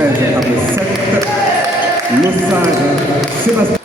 13 après 7, le sage Sébastien.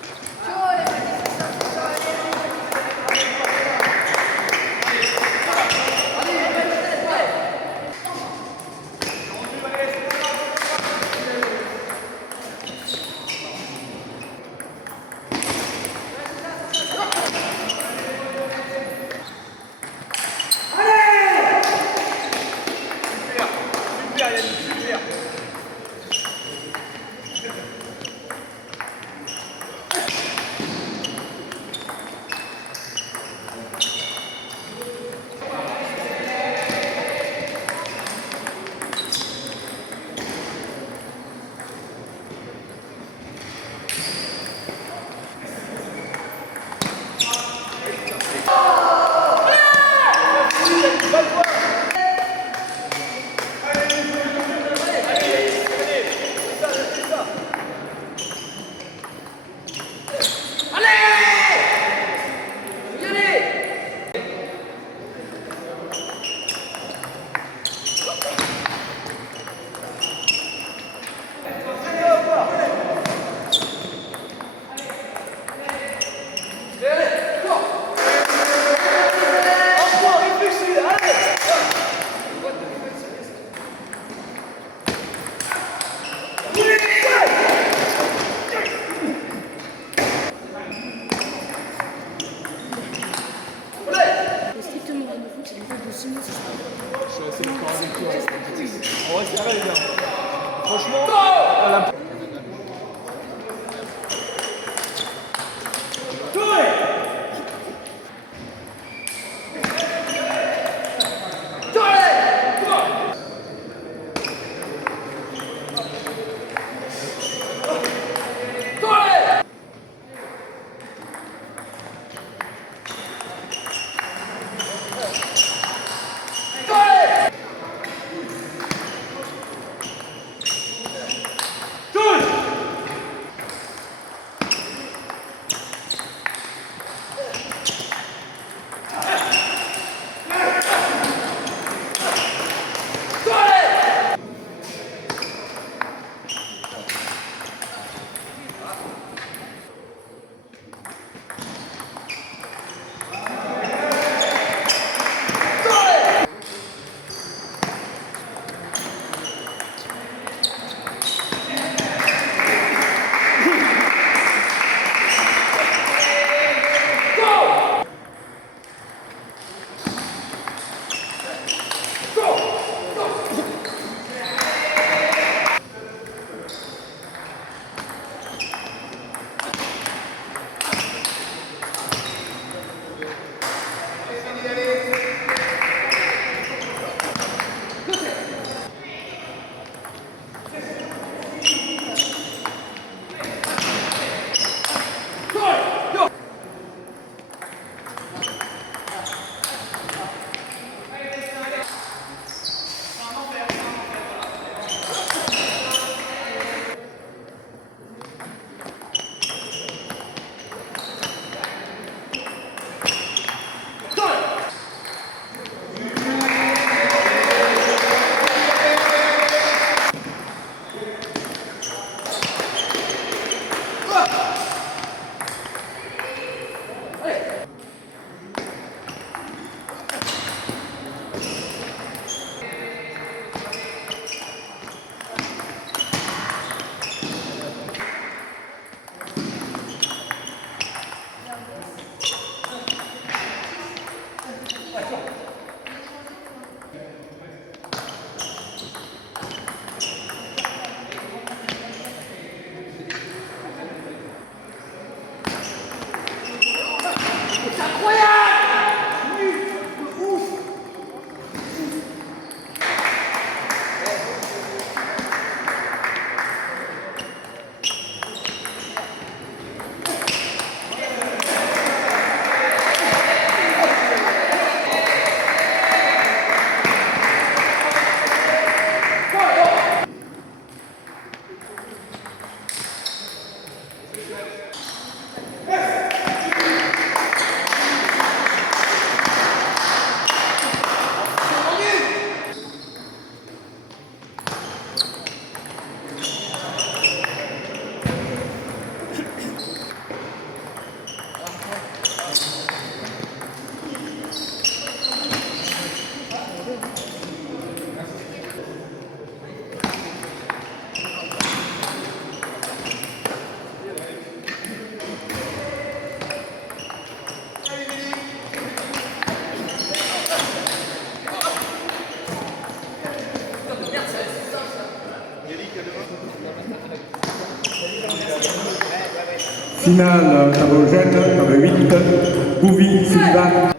Finale, tableau jeune, tableau 8, Bouvi, Sylvain.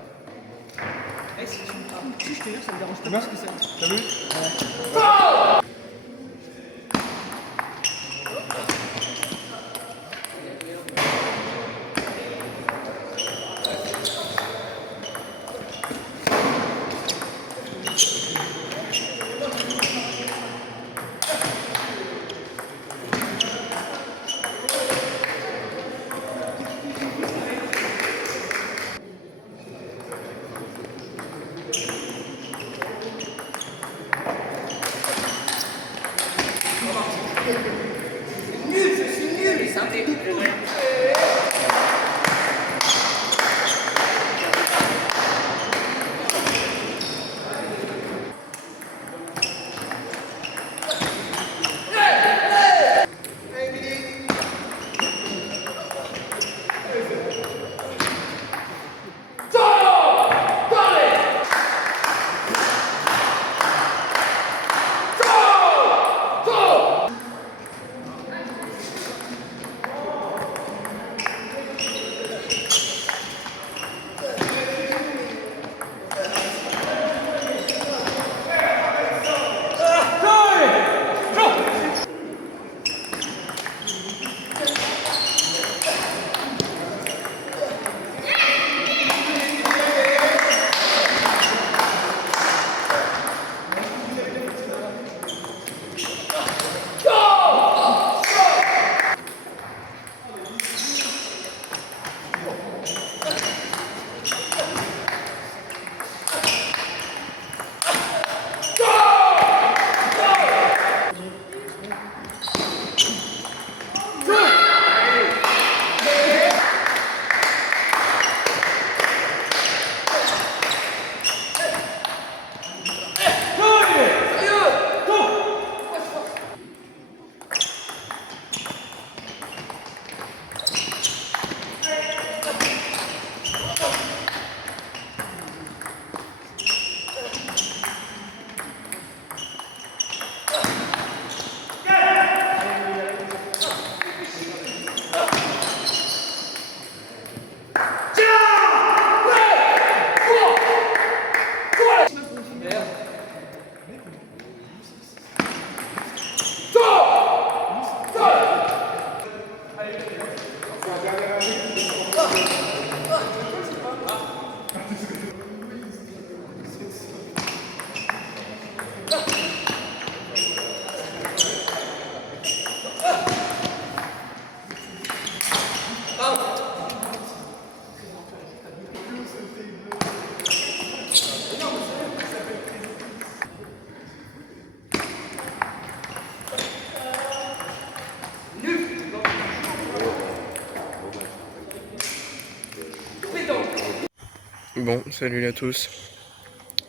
Bon, salut à tous,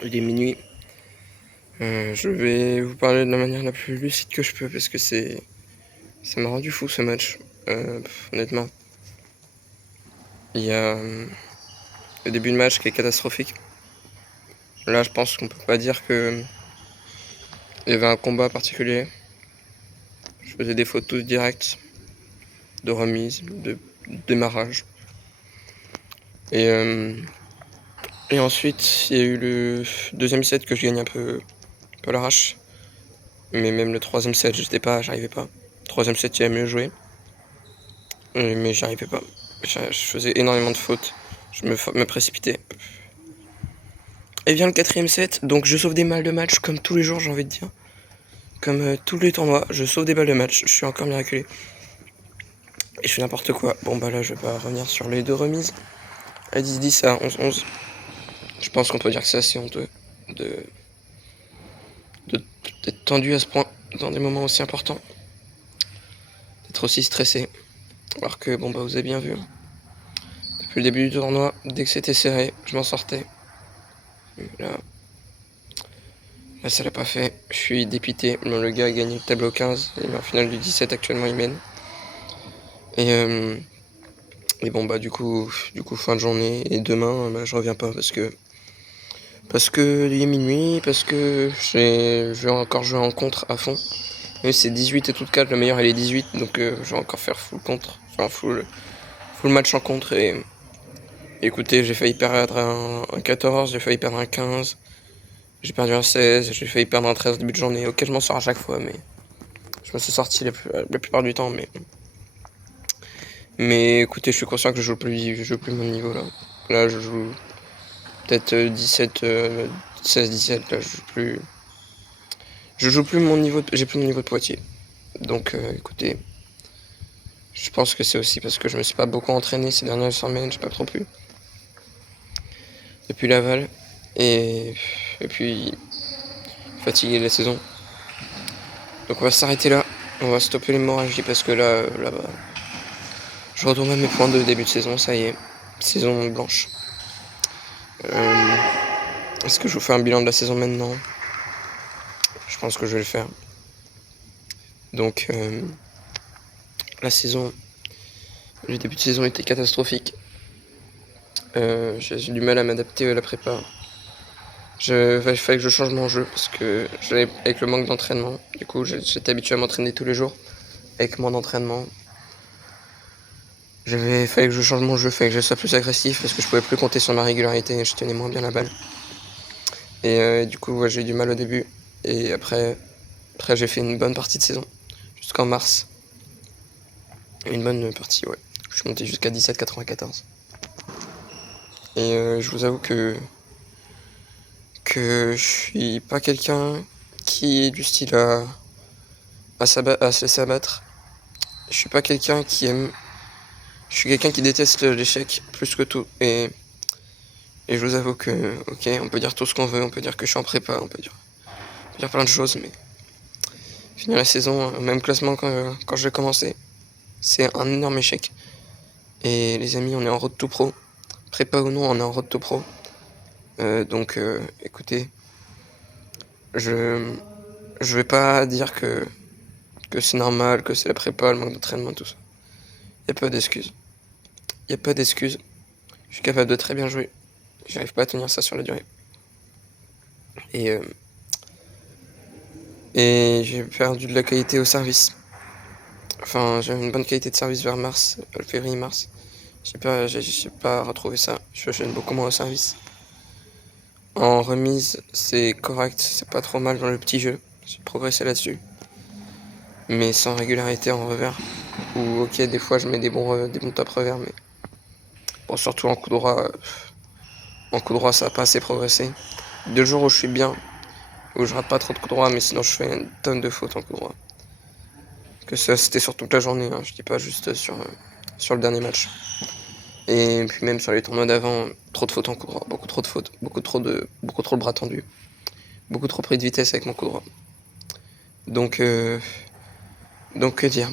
il est minuit. Je vais vous parler de la manière la plus lucide que je peux parce que ça m'a rendu fou ce match, honnêtement. Il y a le début de match qui est catastrophique. Là, je pense qu'on peut pas dire que il y avait un combat particulier. Je faisais des fautes tous directes, de remise, de démarrage. Et ensuite, il y a eu le deuxième set que je gagne un peu à l'arrache. Mais même le troisième set, j'arrivais pas. Le troisième set, il a mieux joué. Mais j'y arrivais pas. Je faisais énormément de fautes. Je me précipitais. Et vient le quatrième set, donc je sauve des balles de match comme tous les jours, j'ai envie de dire. Comme tous les tournois, je sauve des balles de match. Je suis encore miraculé. Et je fais n'importe quoi. Bon bah là, je vais pas revenir sur les deux remises. À 10-10 à 11-11. Je pense qu'on peut dire que c'est assez honteux d'être tendu à ce point dans des moments aussi importants. D'être aussi stressé. Alors que bon bah vous avez bien vu. Depuis le début du tournoi, dès que c'était serré, je m'en sortais. Là, ça l'a pas fait. Je suis dépité. Bon, le gars a gagné le tableau 15. Il est en finale du 17 actuellement, il mène. Et bon bah du coup fin de journée. Et demain, bah, je reviens pas parce que il est minuit, parce que je vais encore jouer en contre à fond. Mais c'est 18 et tout de 4, le meilleur il est 18, donc je vais encore faire full contre. Enfin full full match en contre et écoutez, j'ai failli perdre un 14, j'ai failli perdre un 15, j'ai perdu un 16, j'ai failli perdre un 13 au début de journée. Ok, je m'en sors à chaque fois, mais je me suis sorti la plupart du temps. Mais écoutez, je suis conscient que je joue plus mon niveau là. Là, je joue peut-être 17, 16, 17. Là, je joue plus mon niveau, j'ai plus mon niveau de Poitiers. Donc, écoutez, je pense que c'est aussi parce que je me suis pas beaucoup entraîné ces dernières semaines, j'ai pas trop pu. Depuis Laval. Et puis, fatigué de la saison. Donc on va s'arrêter là. On va stopper l'hémorragie parce que là-bas, je retourne à mes points de début de saison, ça y est. Saison blanche. Est-ce que je vous fais un bilan de la saison maintenant? Je pense que je vais le faire. Donc, la saison, le début de saison était catastrophique. J'ai du mal à m'adapter à la prépa. Il fallait que je change mon jeu parce que avec le manque d'entraînement, du coup j'étais habitué à m'entraîner tous les jours. Avec moins d'entraînement, fallait que je change mon jeu, fallait que je sois plus agressif parce que je pouvais plus compter sur ma régularité et je tenais moins bien la balle. Et du coup ouais, j'ai eu du mal au début. Et après j'ai fait une bonne partie de saison. Jusqu'en mars. Une bonne partie, ouais. Je suis monté jusqu'à 17,94. Et je vous avoue que je suis pas quelqu'un qui est du style à se laisser abattre. Je suis pas quelqu'un qui aime. Je suis quelqu'un qui déteste l'échec plus que tout. Et je vous avoue que, ok, on peut dire tout ce qu'on veut, on peut dire que je suis en prépa, on peut dire plein de choses, mais finir la saison, même classement quand je vais commencer, c'est un énorme échec. Et les amis, on est en road to pro. Prépa ou non, on est en road to pro. Donc, écoutez, je vais pas dire que c'est normal, que c'est la prépa, le manque d'entraînement, tout ça. Y a pas d'excuses. Y a pas d'excuses. Je suis capable de très bien jouer. J'arrive pas à tenir ça sur la durée. Et j'ai perdu de la qualité au service. Enfin, j'ai une bonne qualité de service vers mars, février-mars. J'ai pas retrouvé ça. Je gêne beaucoup moins au service. En remise, c'est correct, c'est pas trop mal dans le petit jeu. J'ai progressé là-dessus. Mais sans régularité en revers. Ou ok, des fois je mets des bons top revers, mais bon, surtout en coup droit. En coup droit, ça a pas assez progressé. 2 jours où je suis bien, où je rate pas trop de coup droit, mais sinon je fais une tonne de fautes en coup droit. Que ça, c'était sur toute la journée, hein, je dis pas juste sur le dernier match. Et puis même sur les tournois d'avant, trop de fautes en coup droit, beaucoup trop de fautes, beaucoup trop de bras tendus, beaucoup trop pris de vitesse avec mon coup droit. Donc que dire?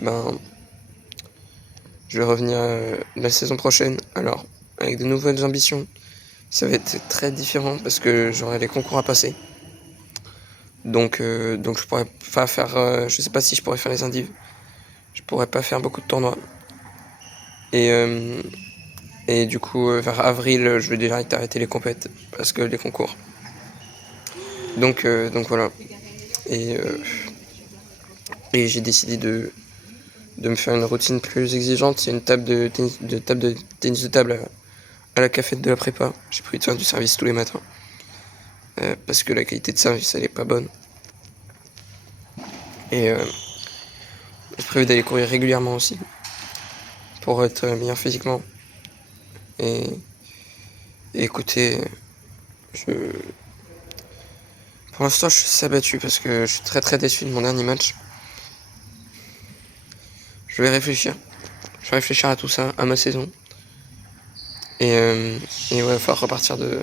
Ben, je vais revenir la saison prochaine, alors avec de nouvelles ambitions. Ça va être très différent parce que j'aurai les concours à passer. Donc je pourrais pas faire, je sais pas si je pourrais faire les indives. Je pourrais pas faire beaucoup de tournois. Et du coup, vers avril, je vais déjà arrêter les compètes parce que les concours. Donc voilà. Et j'ai décidé de me faire une routine plus exigeante. C'est une table de tennis de table à la cafette de la prépa. J'ai prévu de faire du service tous les matins. Parce que la qualité de service, elle est pas bonne. Et j'ai prévu d'aller courir régulièrement aussi. Pour être meilleur physiquement. Et écoutez, pour l'instant, je suis abattu parce que je suis très très déçu de mon dernier match. Je vais réfléchir. Je vais réfléchir à tout ça, à ma saison. Et ouais, il va falloir repartir de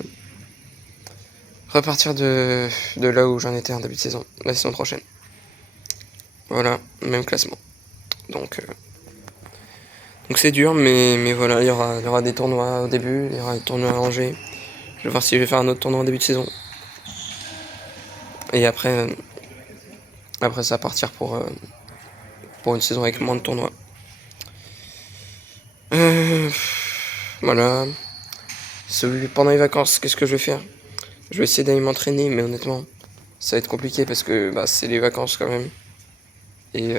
là où j'en étais en début de saison, la saison prochaine. Voilà, même classement. Donc c'est dur, mais voilà, il y aura des tournois au début, il y aura des tournois à Angers. Je vais voir si je vais faire un autre tournoi en début de saison. Et après ça va partir pour une saison avec moins de tournois. Voilà. Pendant les vacances, qu'est-ce que je vais faire? Je vais essayer d'aller m'entraîner, mais honnêtement, ça va être compliqué parce que c'est les vacances quand même. Et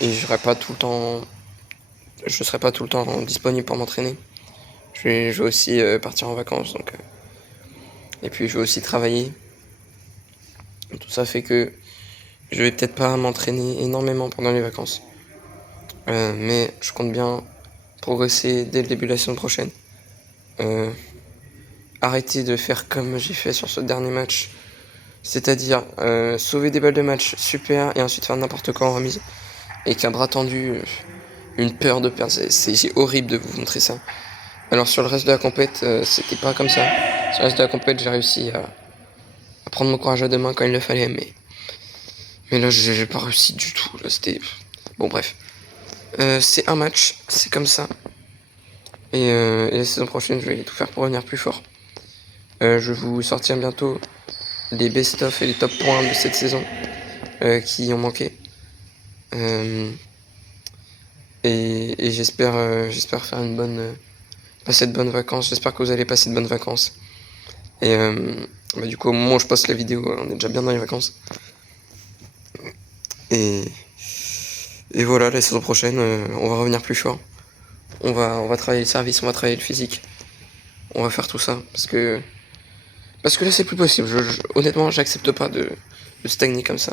et je serai pas tout le temps disponible pour m'entraîner. Je vais aussi partir en vacances, donc et puis je vais aussi travailler. Tout ça fait que je vais peut-être pas m'entraîner énormément pendant les vacances, mais je compte bien progresser dès le début de la saison prochaine. Arrêter de faire comme j'ai fait sur ce dernier match, c'est-à-dire sauver des balles de match super et ensuite faire n'importe quoi en remise, et qu'un bras tendu, une peur de perdre, c'est horrible de vous montrer ça. Alors sur le reste de la compète, c'était pas comme ça. Sur le reste de la compète, j'ai réussi à prendre mon courage à deux mains quand il le fallait, mais là j'ai pas réussi du tout. Là c'était bon, bref. C'est un match, c'est comme ça. Et la saison prochaine, je vais tout faire pour revenir plus fort. Je vais vous sortir bientôt les best-of et les top points de cette saison qui ont manqué. Et j'espère faire passer de bonnes vacances. J'espère que vous allez passer de bonnes vacances. Et du coup, au moment où je poste la vidéo, on est déjà bien dans les vacances. Et voilà, la saison prochaine, on va revenir plus fort. On va travailler le service, on va travailler le physique. On va faire tout ça parce que là c'est plus possible. Honnêtement, j'accepte pas de stagner comme ça.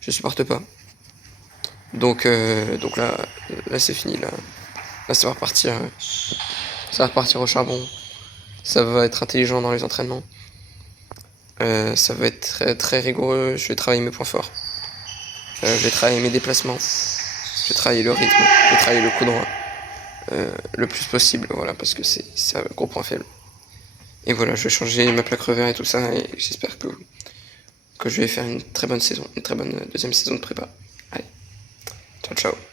Je supporte pas. Donc là c'est fini. Là ça va repartir. Ça va repartir au charbon. Ça va être intelligent dans les entraînements. Ça va être très, très rigoureux. Je vais travailler mes points forts. Je vais travailler mes déplacements. Je vais travailler le rythme. Je vais travailler le coup droit. Le plus possible, voilà, parce que c'est un gros point faible. Et voilà, je vais changer ma plaque revers et tout ça, et j'espère que je vais faire une très bonne saison, une très bonne deuxième saison de prépa. Allez, ciao ciao.